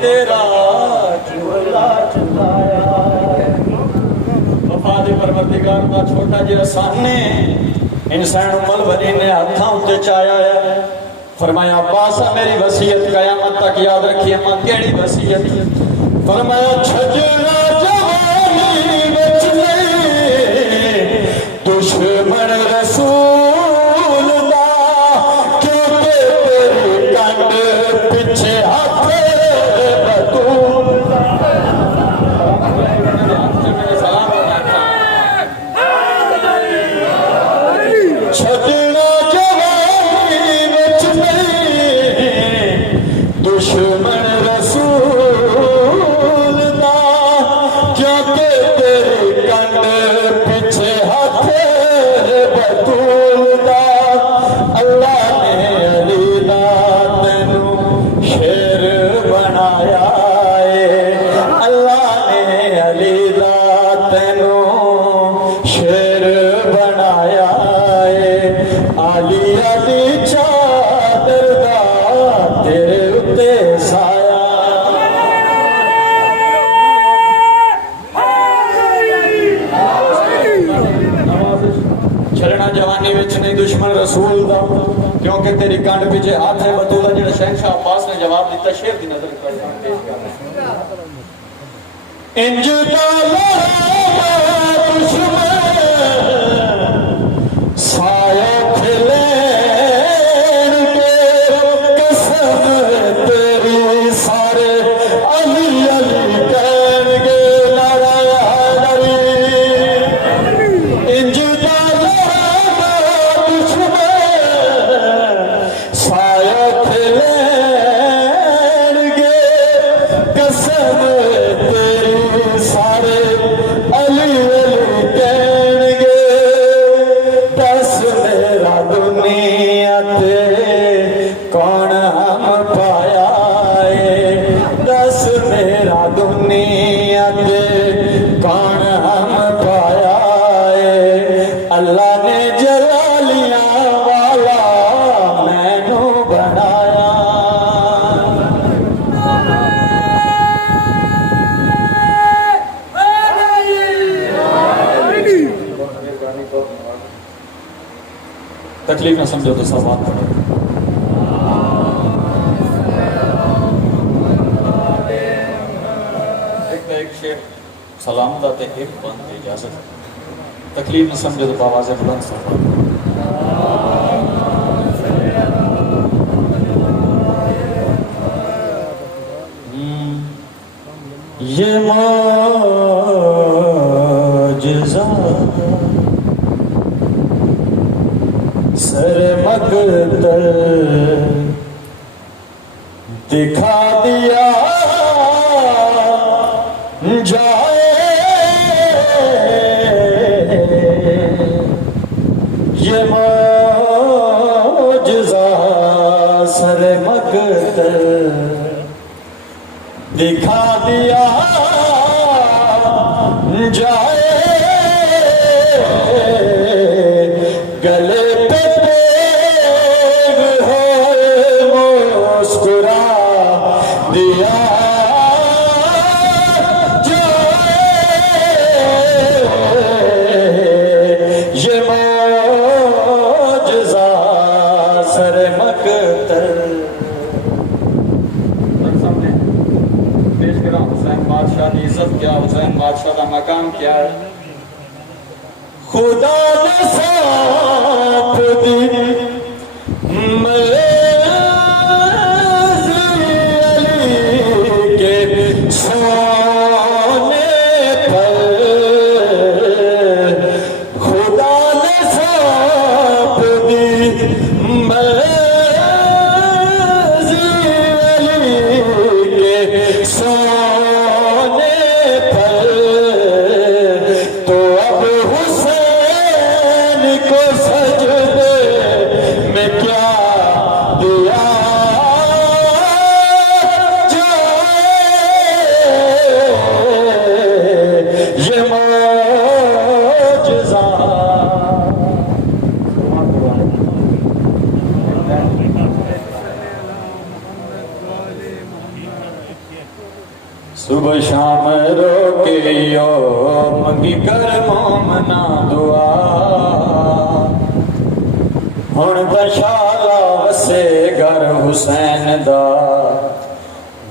تیرا جھولا چلایا وفا دے پروردگار دا چھوٹا جہا سامنے انسان مل بنی نے ہاتھاں اتے چایا ہے فرمایا پاسا میری وصیت قیامت تک یاد رکھیے ماں کیڑی وصیت فرمایا چھجنا جوانی وچ نہیں دشمن رسول دا کیونکہ تیری کنڈ پیچھے ہاتھ بطول دا چھجنا جوانی وچ نہیں دشمن رسول دا کیونکہ تیری کنڈ پیچھے ہاتھ بطول دا اللہ نے علی دا تینوں شیر بنایا ہے اللہ نے علی دا تینوں شیر بنایا ہے علی علی چادر دا تیرے اتے سایہ چھڑنا جوانی وچ نہیں دشمن رسول دا کیونکہ تیری کانڈ پیچھے ہاتھ ہے بطولہ جڑا شہنشاہ عباس نے جواب دیتا شیر دی نظر کر انج تالا دشمن سایہ کھلین کے قسم تیری سارے علی علی کہن گے نعرہ حیدری انج تالا دشمن سایہ کھلین گے قسم تیری سارے علی علی کہن گے دس میرا دنیا تے کون ہم پایا ہے دس میرا دنیا تے کون ہم پایا ہے اللہ نے جلالیاں والا مینو بنایا تکلیف نہ سمجھو تو سب بات پڑھو ایک شیر سلام داتے ایک بند کی اجازت تکلیف نہ سمجھو تو آواز بلند سب یہ معجزہ سر مقتل دکھا دیا جائے یہ معجزہ سر مقتل دکھا دیا جائے گلے پہ تیغ ہوئے مسکرا دیا جائے یہ معجزہ سر مقتل پیش کرا حسین بادشاہ کی عزت کیا حسین بادشاہ کا مقام کیا ہے خدا نے سانپ دی علی کے سونے پر خدا نے سانپ دی علی کے سونے پر تو اب حسین کو سجدے صبح شام روکیو منگی کر مومنا دعا ہن تا شالا وسے گھر حسین دا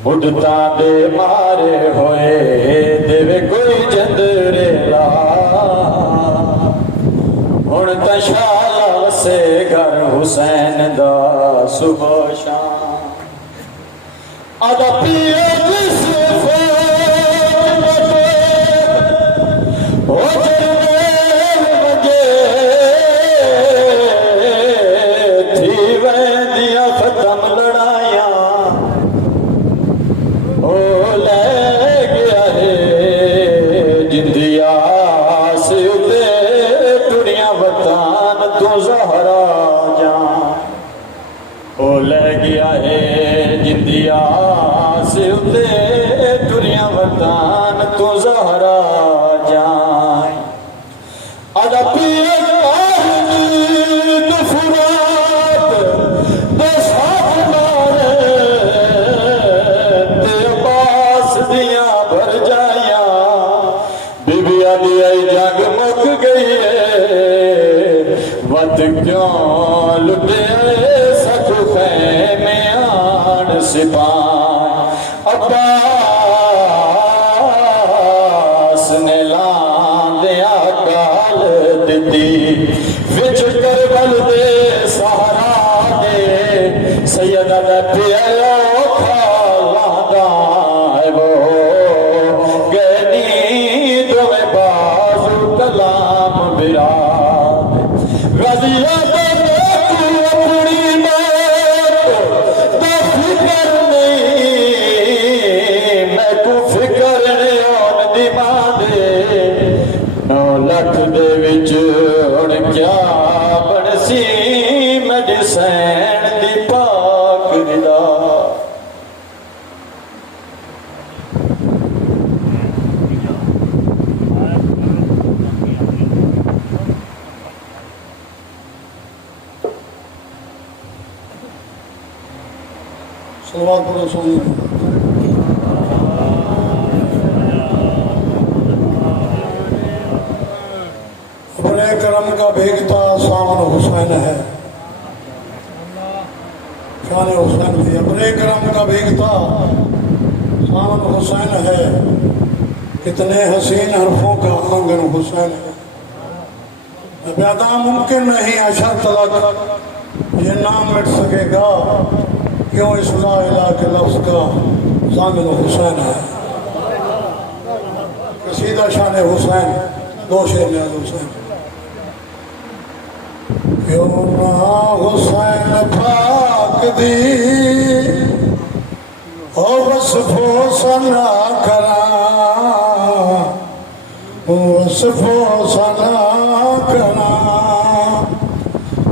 مدتاں دے مارے ہوئے دے کوئی جندرے لا ہن تا شالا وسے گھر حسین دا صبح شام آدھا پیے جس کیوں لٹے سچ خیمے آن سپاہ عباس نے لاندیا گال دیتی وچ کربل دے سہارا دے سیدہ دے پیو کھالاندہ ہے وہ گہنی دوے بازو کلام براد غزیہ صلوات پر رسول اپنے کرم کا بھیگتا سامن حسین ہے شان حسین بھی اپنے کرم کا بھیگتا سامن حسین ہے کتنے حسین حرفوں کا آنگن حسین ہے پیدا ممکن نہیں اشر تلک یہ نام مٹ سکے گا کیوں اس لا الہ کے لفظ کا ضامن حسین ہے قصیدہ شان حسین دو شعر میں حسین کیوں نہ حسین پاک دی او وصف و ثنا کراں وصف و ثنا کراں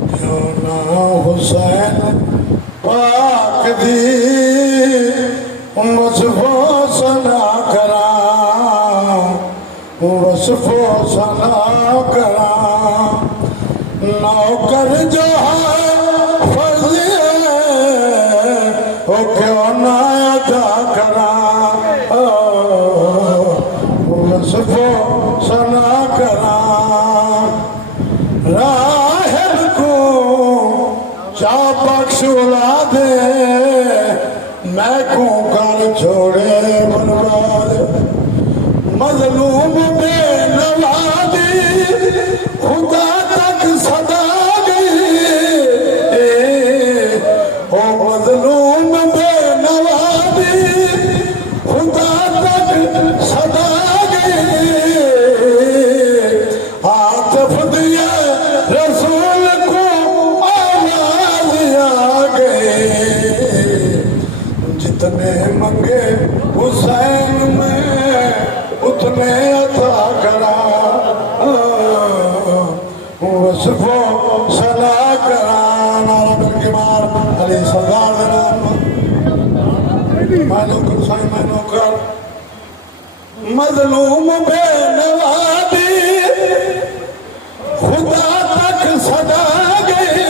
کیوں نہ حسین پاک دی وصف و ثنا کراں وصف و ثنا کراں نوکر جو ہے فرض وہ کیوں نہ ادا کراں وصف و ثنا کراں راہب کو چاہ بخش الا دے میں کو کر چھوڑے برباد مظلوم بے نوازی خدا تک صدا گئی او مظلوم بے نوازی خدا تک صدا گئی عاطف دیا رسول کو آواز آ گئی جتنے منگے حسین میں اتنے عطا کرا وصف و ثنا کرا نعرہ بالکمار علی سردار نام میں نوکر سائیں میں نوکر مظلوم بے نوازی خدا تک صدا گئی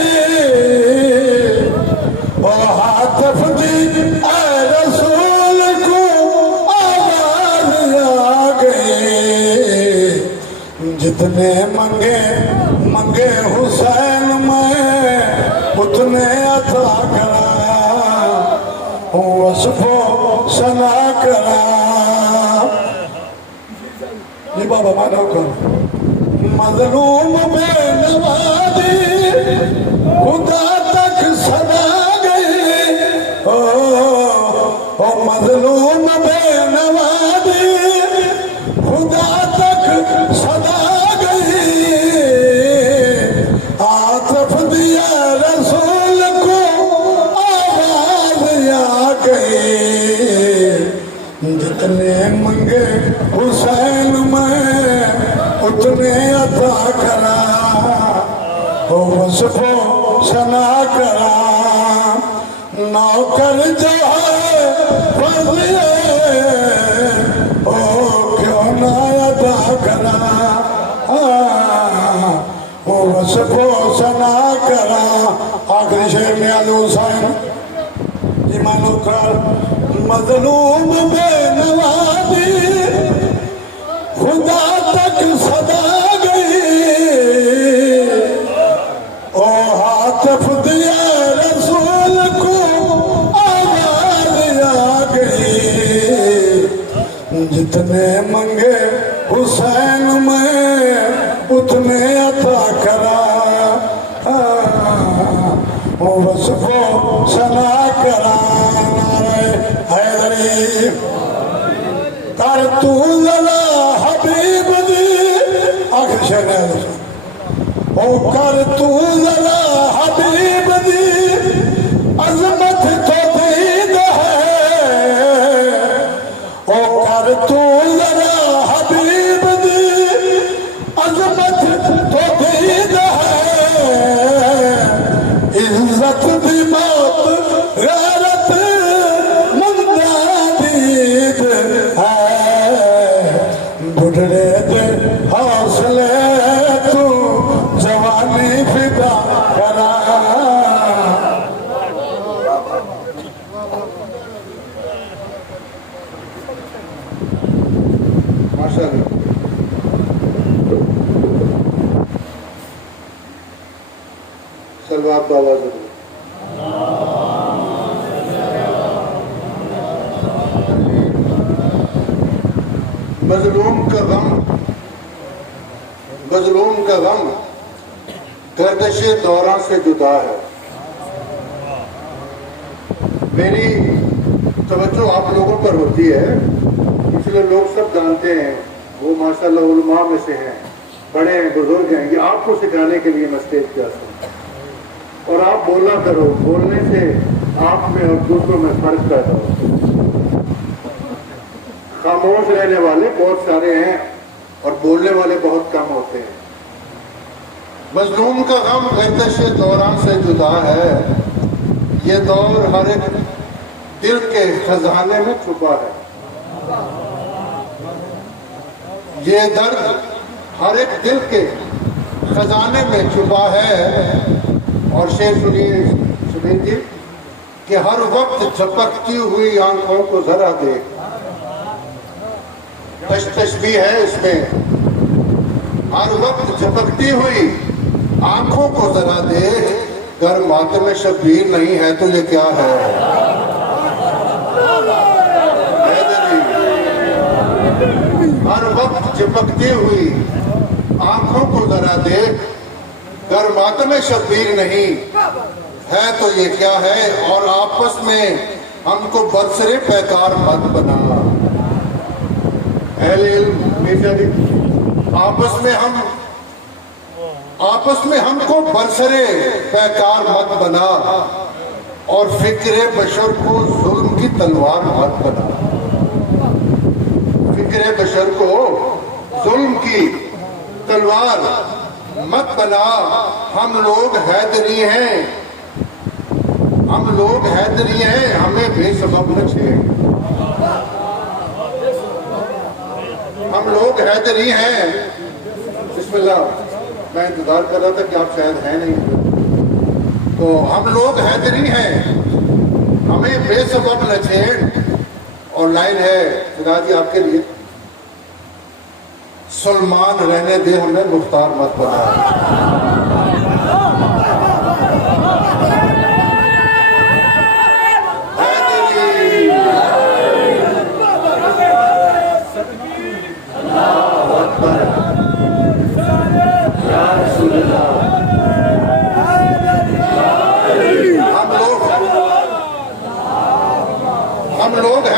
اور عاطف دی اے رسول کو آواز کرا جی بابا مانو کر مظلوم بے نوازی خدا تک صدا گئی او مظلوم بے نوازی خدا تک صدا گئی عاطف دیا رسول کو آواز آ گئی جتنے منگے حسین میں اتنے عطا کرا وصف و ثنا کرا نوکر جو ہے فضل او کیوں نہ عطا کرا وصف و ثنا کرا آخری شعر میں علی حسین جی مانو کر مظلوم بے نوازی خدا تک صدا گئی او عاطف دیا رسول کو آواز آ گئی جتنے منگے حسین میں اتنے عطا کرا وصف و ثنا کرا نعرہ حیدری کر تو للا حبیب دی آخر شہر ہے او کر تو للا حبیب دی عظمت تو دید ہے او کر تو للا حبیب دی عظمت تو دید ہے عزت دی موت غیرت مندہ دید ہے بڑھڑے دے حوصلے تو جوانی فدا کرا ماشاءاللہ سلوات بابا ضرور مظلوم کا غم گردش دوران سے جدا ہے. میری توجہ آپ لوگوں پر ہوتی ہے، اس لیے لوگ سب جانتے ہیں، وہ ماشاءاللہ علماء میں سے ہیں، بڑے ہیں، بزرگ ہیں، یہ آپ کو سکھانے کے لیے میں اسٹیج پہ آتا ہوں. اور آپ بولا کرو، بولنے سے آپ میں اور دوسروں میں فرق پیدا ہو. خاموش رہنے والے بہت سارے ہیں اور بولنے والے بہت کم ہوتے ہیں. مظلوم کا غم گردش دوران سے جدا ہے، یہ دور ہر ایک دل کے خزانے میں چھپا ہے. یہ درد ہر ایک دل کے خزانے میں چھپا ہے. اور شعر سنیے جی کہ ہر وقت جھپکتی ہوئی آنکھوں کو ذرا دیکھ. تشبیہ ہے اس میں، ہر وقت جھپکتی ہوئی آنکھوں کو ذرا دیکھ، گر ماتم شبیر نہیں ہے تو یہ کیا ہے. ہر وقت جھپکتی ہوئی آنکھوں کو ذرا دیکھ، گر ماتم شبیر نہیں ہے تو یہ کیا ہے. اور آپس میں ہم کو برسرے پیکار مت بنا. اہل علم آپس میں ہم کو برسرے پیکار مت بنا، اور فکر بشر کو ظلم کی تلوار مت بنا. فکر بشر کو ظلم کی تلوار مت بنا. ہم لوگ حیدری ہیں، ہمیں بے سبب نہ چھیڑ. ہم لوگ حیدری ہیں. بسم اللہ، میں انتظار کر رہا تھا کہ آپ شاید ہیں نہیں، تو ہم لوگ حیدری ہیں، ہمیں بے سبب نہ چھیڑ. اور لائن ہے خدا جی آپ کے لیے، سلمان رہنے دے ہمیں مختار مت بنا.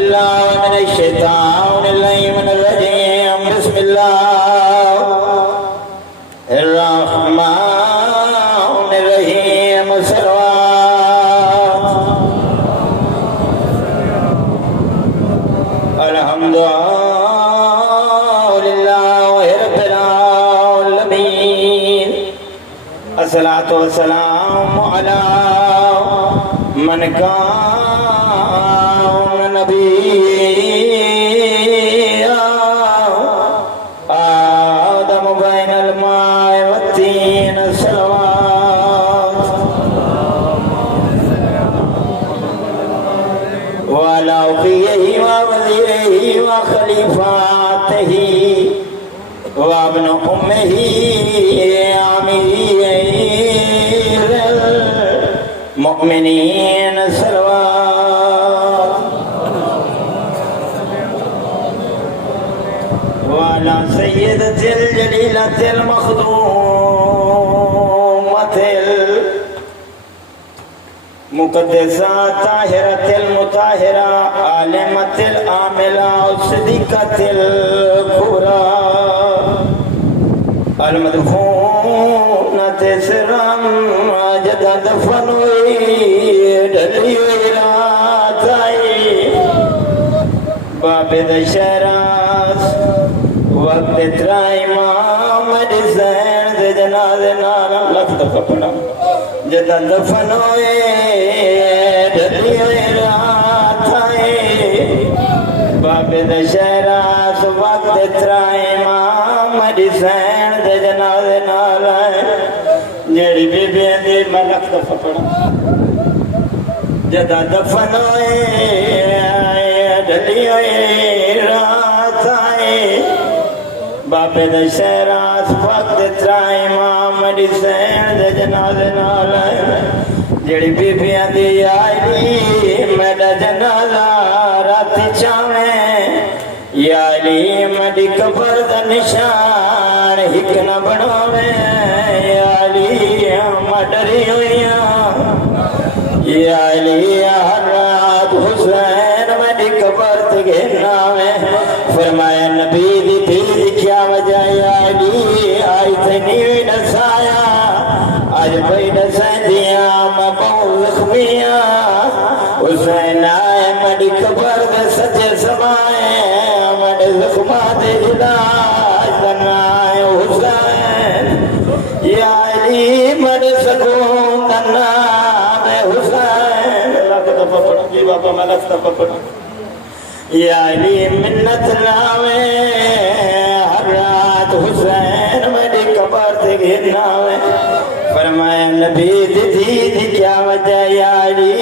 بالله من الشيطان اللعين الرجيم بسم الله الرحمن الرحيم صلوات الحمد لله رب العالمين الصلاة والسلام على من كان نبيا آدم بين الماء والتين الصلوات وعلى أخيه ووزيره وخليفاته وابن أمه أمير المؤمنين صلوات وعلى سيدة الجليلة المخدومة المقدسة طاهرة المطهرة عالمة العاملة الصديقة الكبرى المدفونة سرا جد دفنوي دليلاتي باب دشراس وقت ترائی محمد سین دے جنازے نارا لکھ دفنا جد دفنوی دليلاتي باب دشراس وقت ترائی محمد سین دے جنازے نارا جڑی بی بی دی میں لکھ دفع پڑھا جدا دفن ہوئے ڈلی ہوئے رات آئے بابے دے شہراس وقت ترائی محمد سین دے جنازے نال جڑی بی بی دی آئی میرا جنازہ رات چاویں یا علی مڈی قبر دا نشان ہک نہ بناویں یا علی مڈری ہوئیاں یا علی ہر رات حسین مڈی قبر تے گھناویں فرمایا نبی دی دل کیا وجہ یا علی آئی تے نیوی نسایا آج بھئی نسائیں دیاں میں بہت زخمیاں حسین آئے مڈی قبر دے سجے سمائے زخمات علاج دنائے حسین یا علی مد سکون دنام حسین اللہ کا دفع پڑھا جی بابا میں لکھتا پڑھا یا علی منت لاوے ہر رات حسین میری قبر تے گھرناوے فرمایا نبی دی کیا وجہ یا علی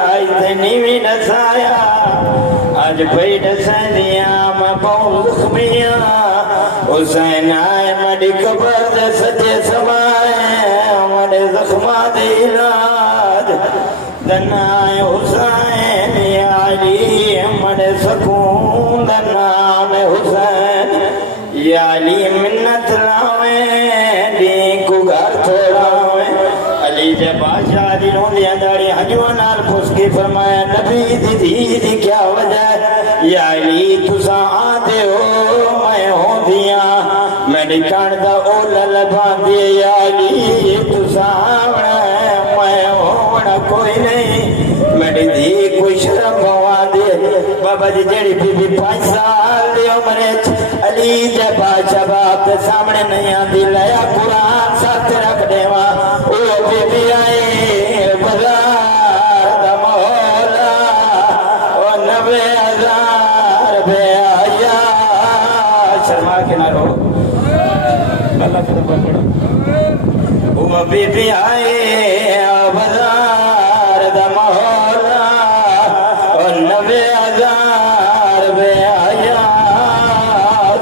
آج تنیوی نسایا آج بھئی نسائیاں میں بہت زخمیاں حسین آئے میری قبر دے سجے سمائے میرے زخمات علاج دنائے حسین یا علی میرے سکون دنام حسین یا علی منت لاویں دین کو گھر تھوڑاویں علی جب بادشاہ دی روندیاں داڑی ہنجوہ نال پھسکی فرمایا نبی دی کیا وجہ یا علی تسا آدھے ہو میں ہوں دیاں میں نکان دا اولا لبان دے یا علی تسا آوڑا ہے میں ہونا کوئی نہیں میری دی کوئی شرم ہوا دے بابا جی جڑی بی بی 5 سال دے عمرے علی جب بادشاہ باپ کے سامنے نہیں آندی لیا قرآن ساتھ رکھ دے وہاں او بی بی آئے بازار دا مولا او 90,000 بے آیا شرما کے نہ رو اللہ کی طرف پڑھو او بی بی آئے بازار دا مولا او 90,000 بے آیا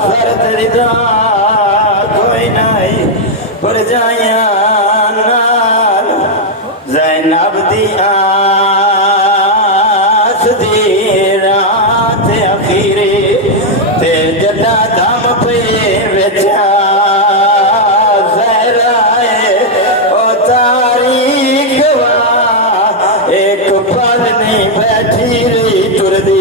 سرد ردا کوئی نہیں پر جائیاں نال زینب دی آس دی رات اخیری تے جدا دم پہ وچا زہرائے او تاریخ ایک پل نہیں بیٹھی رہی ٹر دی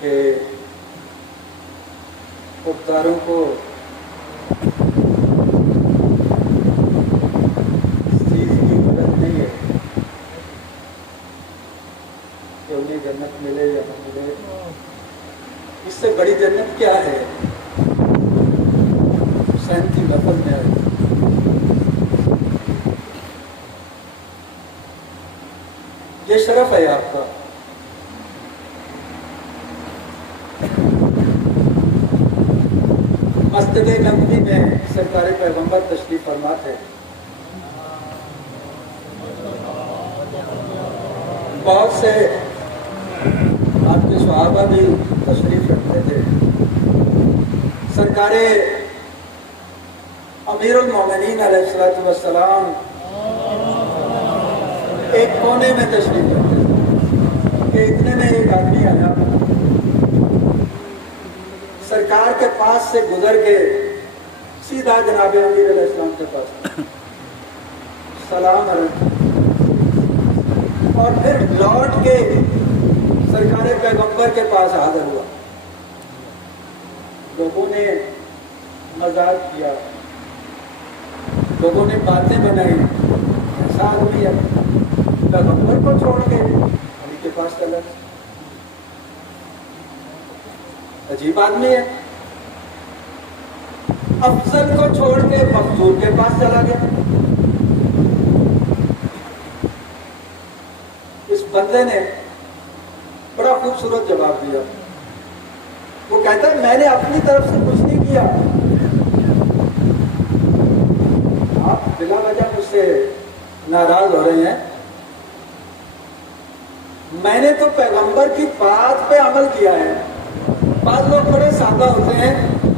کہ خودداروں کو اس چیز کی ضرورت نہیں ہے کہ انہیں جنت ملے یا نہ ملے. اس سے بڑی جنت کیا ہے؟ حسین کی محفل میں آئی. یہ شرف ہے آپ کا. مسجد نبوی میں سرکار پیغمبر تشریف فرما تھے. بہت سے آپ کے صحابہ بھی تشریف رکھتے تھے. سرکار امیر المومنین علیہ الصلوۃ والسلام ایک کونے میں تشریف رکھتے تھے کہ اتنے میں ایک آدمی آیا, سرکار کے پاس سے گزر کے سیدھا جناب امیر علیہ السلام کے پاس سلام علیکم, اور پھر لوٹ کے سرکار پیغمبر کے پاس حاضر ہوا. لوگوں نے مذاق کیا, لوگوں نے باتیں بنائی. ایسا آدمی ہے پیغمبر کو چھوڑ کے علی کے پاس چلا, عجیب آدمی ہے. افضل کو چھوڑ کے مقصود کے پاس چلا گیا. اس بندے نے بڑا خوبصورت جواب دیا. وہ کہتا ہے میں نے اپنی طرف سے کچھ نہیں کیا, آپ بلا وجہ مجھ سے ناراض ہو رہے ہیں. میں نے تو پیغمبر کی بات پہ عمل کیا ہے. بعض لوگ بڑے سادہ ہوتے ہیں,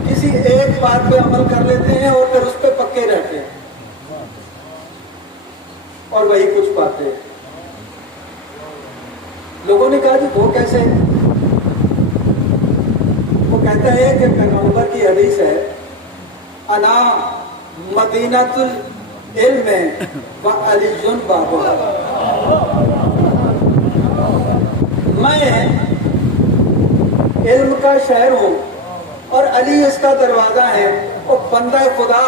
کسی ایک بات پہ عمل کر لیتے ہیں اور پھر اس پہ پکے رہتے ہیں اور وہی کچھ پاتے ہیں. لوگوں نے کہا جی وہ کیسے؟ وہ کہتا ہے کہ پیغمبر کی حدیث ہے, انا مدینۃ العلم و علی بابها, میں علم کا شہر ہوں اور علی اس کا دروازہ ہے. اور بندہ خدا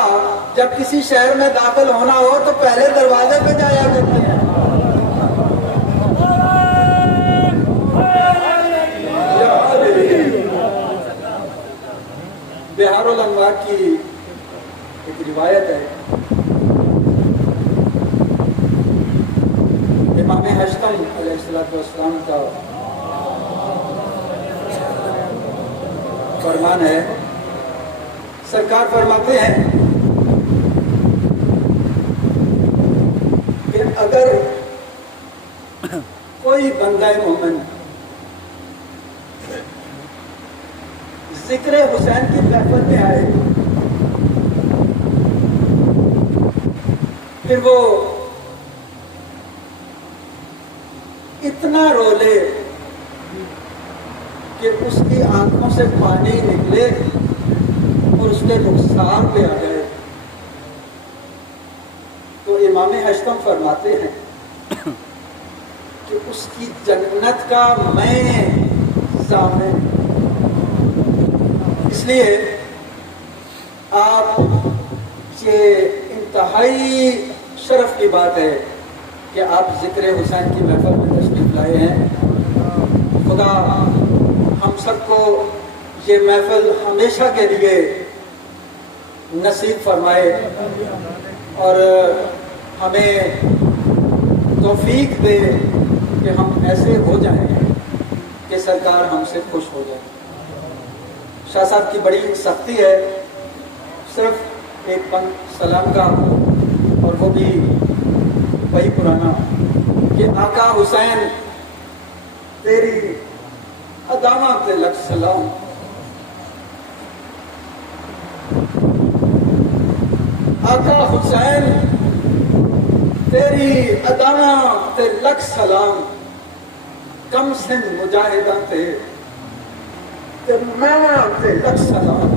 جب کسی شہر میں داخل ہونا ہو تو پہلے دروازے پہ جایا کرتے ہیں. بہار الانوار کی ایک روایت ہے, امام ہشتم علیہ السلام کا فرمان ہے. سرکار فرماتے ہیں کہ اگر کوئی بندہ مومن ذکر حسین کی محفل میں آئے, پھر وہ اتنا رو لے کہ اس کی آنکھوں سے پانی نکلے اور اس کے رخسار پہ آ جائے, تو امام ہشتم فرماتے ہیں کہ اس کی جنت کا میں ضامن. اس لیے آپ یہ انتہائی شرف کی بات ہے کہ آپ ذکر حسین کی محفل میں تشریف لائے ہیں. خدا ہم سب کو یہ محفل ہمیشہ کے لیے نصیب فرمائے اور ہمیں توفیق دے کہ ہم ایسے ہو جائیں کہ سرکار ہم سے خوش ہو جائے. شاہ صاحب کی بڑی سختی ہے, صرف ایک بند سلام کا, اور وہ بھی وہی پرانا کہ آقا حسین تیری عدامت لک سلام. آقا حسین تیری عدامت لک سلام, کم سن مجاہدہ تے لک سلام.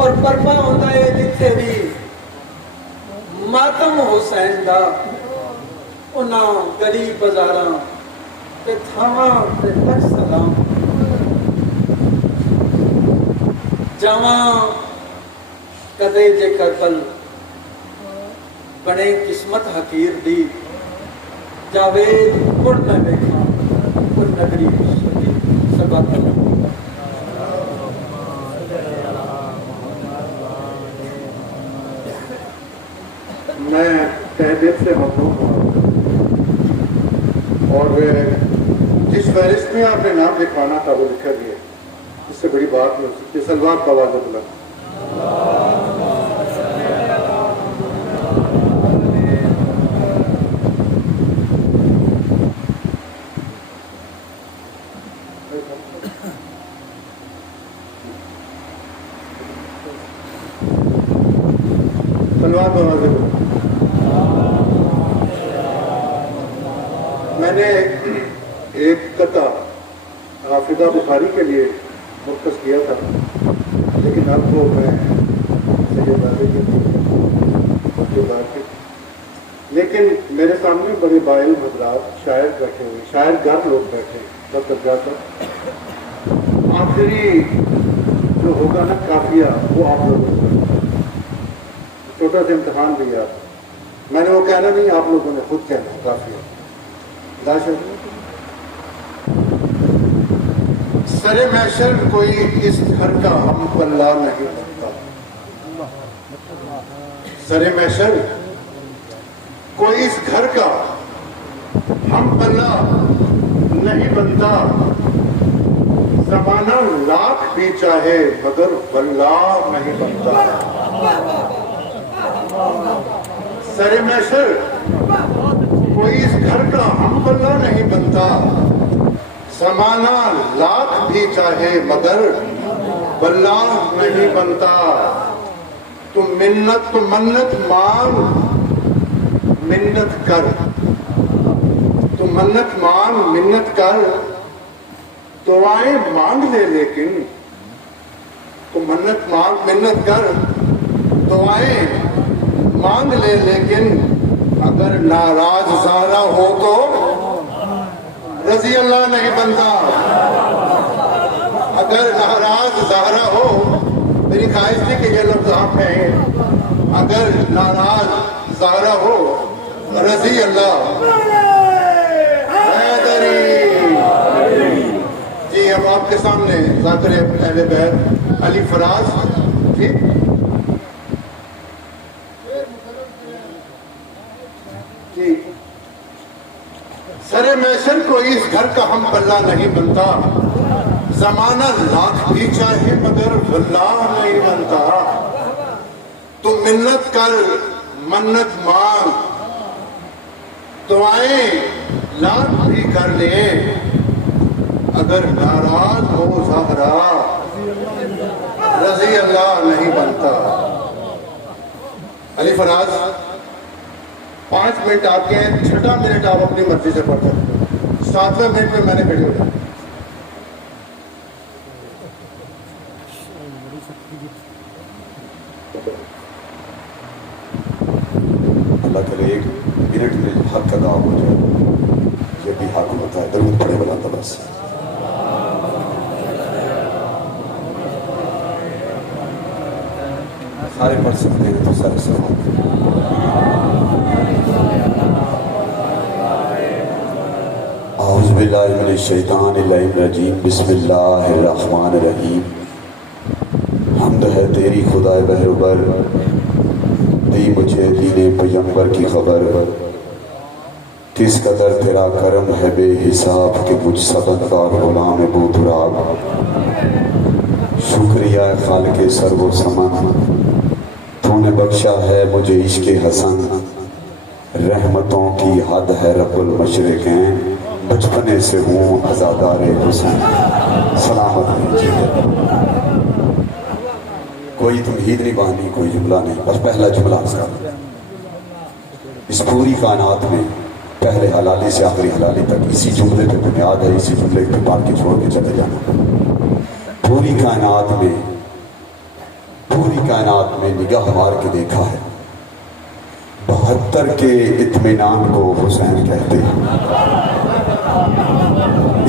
اور برپا ہوتا ہے جتھے بھی ماتم حسین دا, انہاں گلی بازاراں کہ تھاواں تے لکھ سلام جاواں کدے جے کربل بنے قسمت حقیر دی جاوید کڑ میں بیٹھا کڑ نگری سبا میں تہ دل سے ممنون ہوں اور جس فہرست میں آپ نے نام لکھوانا تھا وہ لکھا گیا، اس سے بڑی بات نہیں ہو سکتی۔ سلوات بواز بلند سلوات بواز بلند۔ میں نے ایک قطع حافظہ بخاری کے لیے مختص کیا تھا، لیکن اب وہ میں لیکن میرے سامنے بڑے بائل حضرات شاعر بیٹھے ہوئے، شاعر گر لوگ بیٹھے تب تک جا کر آخری جو ہوگا نا کافیہ وہ آپ لوگوں کو چھوٹا سا امتحان بھی یاد، میں نے وہ کہنا نہیں، آپ لوگوں نے خود کہنا کافیہ۔ سر محشر کوئی اس گھر کا ہم پلہ نہیں بنتا، سر محشر کوئی اس گھر کا ہم پلہ نہیں بنتا، زمانہ لاکھ بھی چاہے مگر واللہ نہیں بنتا۔ سر محشر کوئی اس گھر کا ہم پلہ نہیں بنتا، زمانہ لاکھ بھی چاہے مگر واللہ نہیں بنتا۔ تو منت مانگ منت کر، تو منت مانگ منت کر، دعائیں مانگ لے لیکن، تو منت مانگ منت کر، دعائیں مانگ لے لیکن، اگر ناراض زہرا ہو تو رضی اللہ نہیں بنتا۔ اگر ناراض زہرا ہو، میری خواہش تھی کہ یہ لفظ آپ کہیں، اگر ناراض زہرا ہو رضی اللہ حیدری۔ جی اب آپ کے سامنے ذاکر اہل بیت علی فراز جی جی سر محشر کوئی اس گھر کا ہم پلہ نہیں بنتا، زمانہ لاکھ بھی چاہے مگر واللہ نہیں بنتا۔ تو منت کر منت مانگ، دعائیں لاکھ بھی کر لے، اگر ناراض ہو زہرا رضی اللہ نہیں بنتا۔ علی فراز 5 منٹ آپ کے ہیں، 6واں منٹ آپ اپنی مرضی سے پڑھ سکتے ہیں، 7ویں منٹ میں میں نے ویڈیو ڈالی۔ اللہ کرے 1 منٹ میں حق ادا ہو جائے، یہ بھی حق ہوتا ہے۔ درود پڑھے بلند بس سارے پڑھ سکتے ہیں تو سارے سلام۔ اعوذ باللہ من الشیطان الرجیم، بسم اللہ الرحمن الرحیم۔ حمد ہے تیری خدائے بہروبر، دی مجھے دین پیغمبر کی خبر، کس قدر تیرا کرم ہے بے حساب کہ مجھ سبقدار غلام بو تراب۔ شکریہ خالق سرو و سمن، تو نے بخشا ہے مجھے عشق حسن، رحمتوں کی حد ہے رب المشرقین، بچپنے سے ہوں عزادار حسین۔ سلامت ہے کوئی تمہید نہیں باندھی، کوئی جملہ نہیں، بس پہلا جملہ اس کا۔ اس پوری کائنات میں پہلے حلالی سے آخری حلالی تک اسی جملے پہ بنیاد ہے، اسی جملے پہ بات کے چھوڑ کے چلے جانا۔ پوری کائنات میں نگاہ مار کے دیکھا ہے، 72 کے اطمینان کو حسین کہتے ہیں۔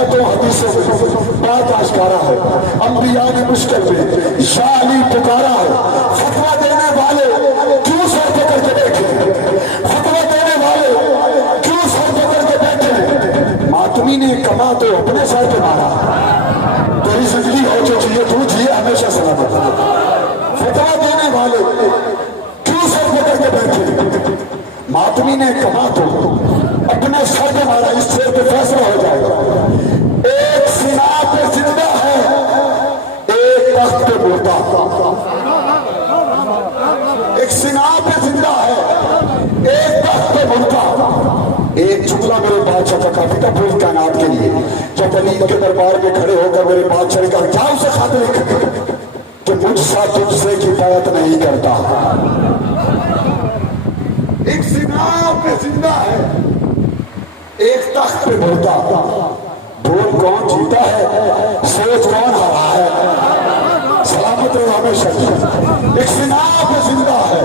آیتوں حدیثوں میں بات آشکارا ہے، انبیاء نے مشکل میں یا علی پکارا ہے، فتویٰ دینے والے کیوں سر پکڑ کے بیٹھے، فتویٰ دینے والے کیوں سر پکڑ کے بیٹھے؟ ماتمی نے کما تو اپنے سر پہ مارا، تیری زندگی ہو جو چاہیے تو جیے ہمیشہ سلامت۔ فتویٰ دینے والے کیوں سر پکڑ کے بیٹھے؟ ماتمی نے کما تو اپنے سر پہ مارا، اس سے پہ فیصلہ ہو جائے گا۔ ایک سنا پہ زندہ ہے، ایک تخت پہ مردہ، ایک سنا پہ زندہ ہے، ایک تخت پہ مردہ۔ ایک جملہ میرے بادشاہ کا کافی تھا پوری کائنات کے لیے، جب علی کے دربار میں کھڑے ہو کر میرے بادشاہ نے کہا کیا اسے خط لکھ کہ مجھ سا تجھ سے کفایت نہیں کرتا۔ ایک سنا پہ زندہ ہے، ایک تخت پہ مردہ، بول کون جیتا ہے، سوچ کون ہرا ہے، سلامت رہو ہمیشہ۔ ایک سنا پہ زندہ ہے،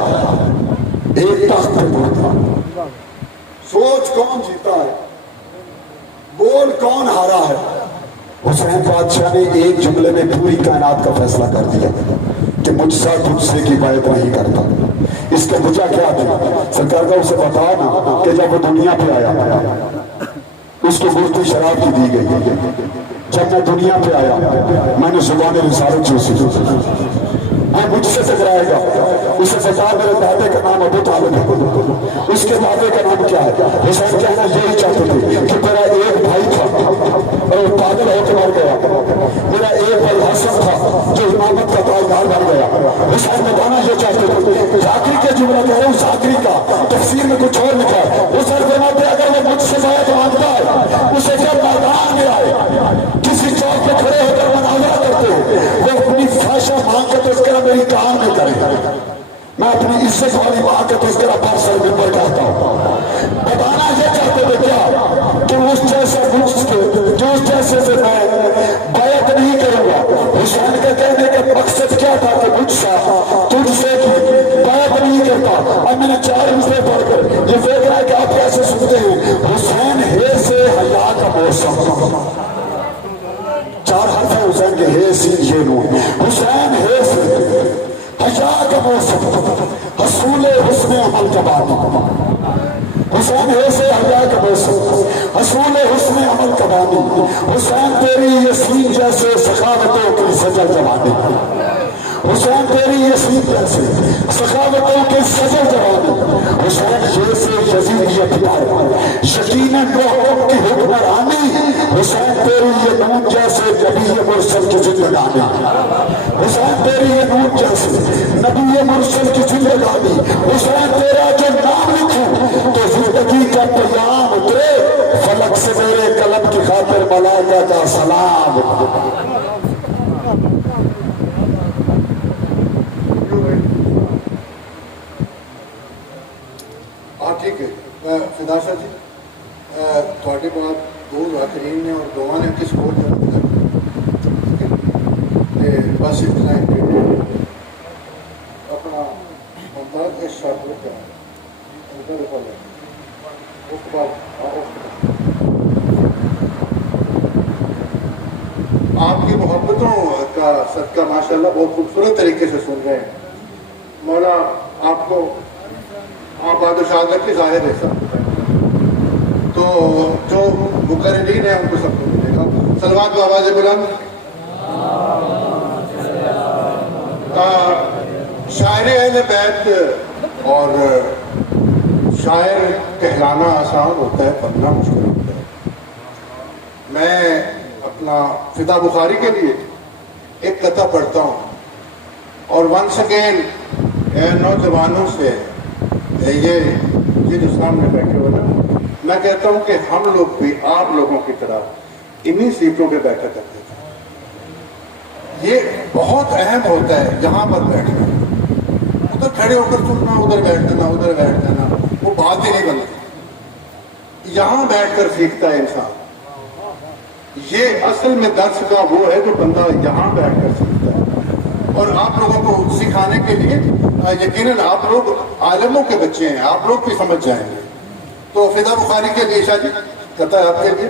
ایک تخت پہ مردہ، سوچ کون جیتا ہے، بول کون ہارا ہے۔ حسین بادشاہ نے ایک جملے میں پوری کائنات کا فیصلہ کر دیا کہ مجھ سا تجھ سے کفایت نہیں کرتا۔ اس کا وجہ کیا تھی؟ سرکار کا اسے بتا نا کہ جب وہ دنیا پہ آیا اس کو مفتی شراب کی دی گئی۔ جب میں دنیا پہ آیا میں نے زبان رسالت چوسی، وہ مجھ سے ٹکرائے گا، اسے بتا میرے دادے کا نام ابو طالب ہے، اس کے دادے کا نام کیا ہے؟ حسین کہنا یہی چاہتے تھے کہ میرا ایک بھائی تھا اور وہ پاگل ہو کے مر گیا، میرا ایک بھائی حسن تھا جو امامت کا تاجدار بن گیا۔ حسین بتانا یہ چاہتے تھے، ذاکری کے جملہ کہہ رہا ہوں، ذاکری کا تفسیر میں کچھ اور لکھا ہے، حسین فرماتے اگر وہ مجھ سے بیعت مانگتا ہے اسے جب میدان میں آئے کسی چوک پہ کھڑے ہو کر مناظرہ کرتے وہ اپنی فاشا مانگ کے تذکرہ میری کان میں کرے، میں اپنی عزت والی ماں کے تذکرہ پر سر ممبر کرتا ہوں۔ بتانا یہ چاہتے تھے کیا کہ اس جیسے جو اس جیسے سے میں بیعت نہیں کروں گا۔ حسین کے کہنے کا مقصد کیا تھا کہ مجھ سا تجھ سے بیعت نہیں کرتا۔ اب میں نے 4 حصے پڑھ کر یہ دیکھ رہا ہے کہ آپ کیسے سنتے ہیں۔ حسین ہے سے حیا کا موسم، 4 حرف ہے حسین کے، ہے سین یہ نون۔ حسین ہے سے حیا کا موسم، حصول حسن عمل کا بانی، حسین ہے سے حیا کا موسم، حصول حسن عمل کا بانی، حسین تیری یسین جیسے سخاوتوں کی سجل جوانی، حسین تیری یسین جیسے سخاوتوں کی سجل جوانی، حسین یہ سے یزیدیت پیار یقیناً روحوں کی حکمرانی، حسین تیری یہ نون جیسے نبی مرسل کی زندگانی، حسین تیری یہ نون جیسے نبی مرسل کی زندگانی، حسین تیرا جو نام لکھوں تو زندگی کا پیام اترے، فلک سے میرے قلم کی خاطر ملائکہ کا سلام۔ ٹھیک ہے فدا شاہ جی، تھوڑی بات دو ذاکرین نے اور دعا نے کس کو جنت کر بس اتنا ہی اپنا ممتاز کے ساتھ ہوتا ہے اس کے بعد آپ کی محبتوں کا صدقہ ماشاءاللہ بہت خوبصورت طریقے سے سن رہے ہیں۔ مولا آپ کو آپ بادشاہت کی ظاہر ہے سب، تو جو مقررین ہیں ان کو سب کو ملے گا۔ صلوات و آواز بلند۔ شاعر اہل بیت اور شاعر کہلانا آسان ہوتا ہے، بننا مشکل ہوتا ہے۔ میں اپنا فدا بخاری کے لیے ایک قطعہ پڑھتا ہوں اور ونس اگین نوجوانوں سے یہ جو سامنے بیٹھے ہو نا، میں کہتا ہوں کہ ہم لوگ بھی آپ لوگوں کی طرح انہی سیٹوں پہ بیٹھا کرتے تھے۔ یہ بہت اہم ہوتا ہے یہاں پر بیٹھنا، ادھر کھڑے ہو کر سننا، ادھر بیٹھ دینا، ادھر بیٹھ دینا، وہ بات ہی نہیں بنتی۔ یہاں بیٹھ کر سیکھتا ہے انسان۔ یہ اصل میں درس کا وہ ہے جو بندہ یہاں بیٹھ کر سیکھتا ہے، اور آپ لوگوں کو سکھانے کے لیے یقیناً آپ لوگ عالموں کے بچے ہیں، آپ لوگ بھی سمجھ جائیں گے۔ تو فدا بخاری کے لیے شاہ جی کہتا ہے آپ کے لیے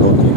2-3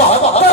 72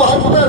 72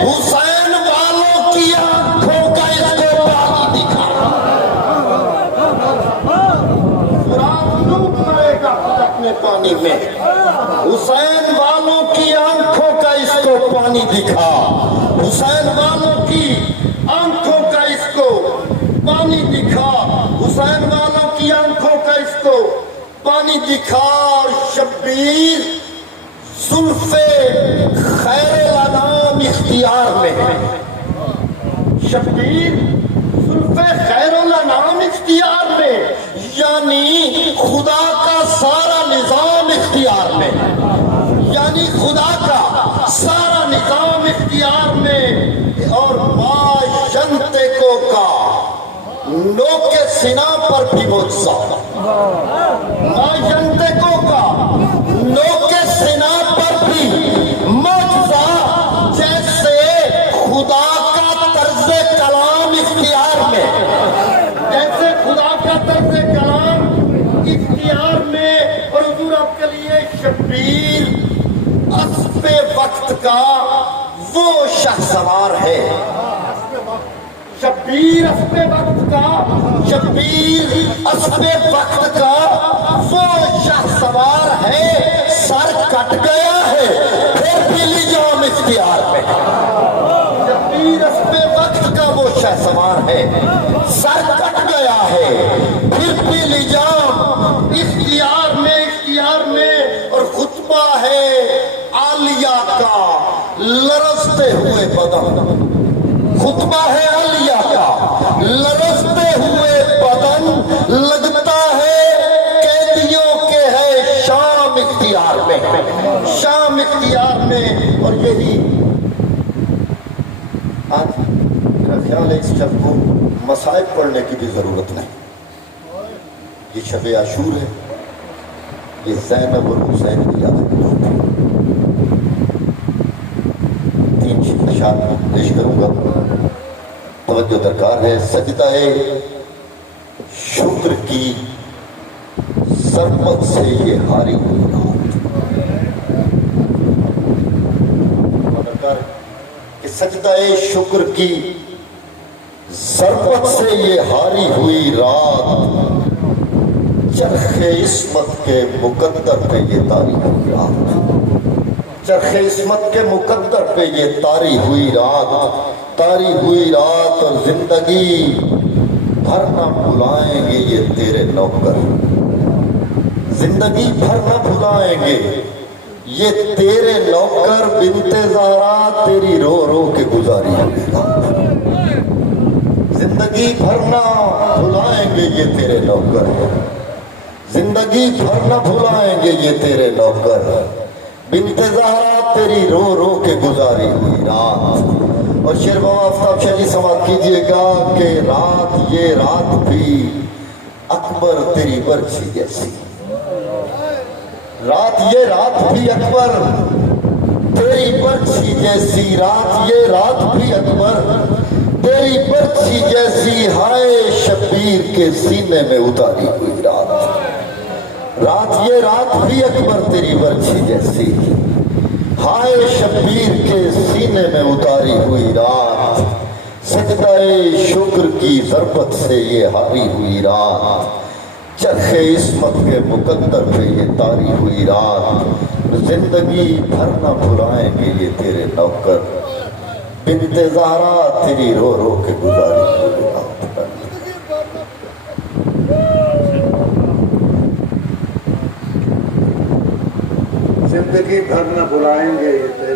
حسین والوں کی آنکھوں کا اس کو پانی دکھا. سراغ ڈوب مرے گا خود اپنے پانی میں. حسین والوں کی آنکھوں کا اس کو پانی دکھا. حسین والوں کی آنکھوں کا اس کو پانی دکھا. حسین والوں کی آنکھوں کا اس کو پانی دکھا. اور شبیر زلف خیر الانام اختیار میں ہے. شبیر زلف خیر الانام اختیار میں، یعنی خدا کا سارا نظام اختیار میں. یعنی خدا کا سارا نظام اختیار میں. اور باشنتے کو کا نوک سنا پر بھی معجزہ. باشنتے کو کا نوک سنا پر بھی معجزہ. جیسے خدا کا طرز کلام اختیار میں، جیسے خدا کا طرز کلام اختیار میں. اور حضور آپ کے لیے شبیر اسب وقت کا وہ شہسوار ہے. شبیر اسب وقت کا، شبیر اسب وقت کا وہ شہسوار ہے. سر کٹ گیا ہے پھر بھی لجام اختیار میں. شبیر اسب وقت کا وہ شہسوار ہے. سر کٹ گیا ہے پھر بھی لجام اختیار میں، اختیار میں. اور خطبہ ہے عالیہ کا لرزتے ہوئے بدن. خطبہ ہے عالیہ کا لرزتے ہوئے بدن. لگتا ہے قیدیوں کے ہے شام اختیار میں، شام اختیار میں. اور یہی آج میرا خیال ہے اس شب کو مصائب پڑھنے کی بھی ضرورت نہیں. یہ شب عاشور ہے. یہ زینب اور حسین کی یاد ہے. 3 اشعار پیش کروں گا. توجہ درکار ہے. سجدہ شکر کی ضربت سے یہ ہاری ہوئی رات. درکار ہے کہ سجدہ شکر کی ضربت سے یہ ہاری ہوئی رات. چرخ عصمت کے مقدر پہ یہ تاری ہوئی رات. چرخ عصمت کے مقدر پہ یہ تاری ہوئی رات. تاری ہوئی رات. اور زندگی بھر نہ بھلائیں گے یہ تیرے نوکر. زندگی بھر نہ بھلائیں گے یہ تیرے نوکر. بنت زہرا تیری رو رو کے گزاری ہوئی رات. زندگی بھر نہ بھلائیں گے یہ تیرے نوکر. زندگی بھر نہ بھلائیں گے یہ تیرے نوکر. بنت زہرا تیری رو رو کے گزاری ہوئی رات. اور شیر بابا آفتاب شاہ جی سماعت کیجئے گا کہ رات یہ رات بھی اکبر تیری برچھی جیسی. رات یہ رات بھی اکبر تیری برچھی جیسی. رات یہ رات بھی اکبر تیری برچھی جیسی. ہائے شبیر کے سینے میں اتاری ہوئی رات. رات یہ رات بھی اکبر تیری برچھی جیسی. ہائے شبیر کے سینے میں اتاری ہوئی رات. سجدہ شکر کی ضربت سے یہ ہاری ہوئی رات. چرخ عصمت کے مقدر پہ یہ تاری ہوئی رات. زندگی بھر نہ بھلائیں گے یہ تیرے نوکر. بنت زہرا تیری رو رو کے گزاری ہوئی رات. زندگی بھر نہ بلائیں گے یہ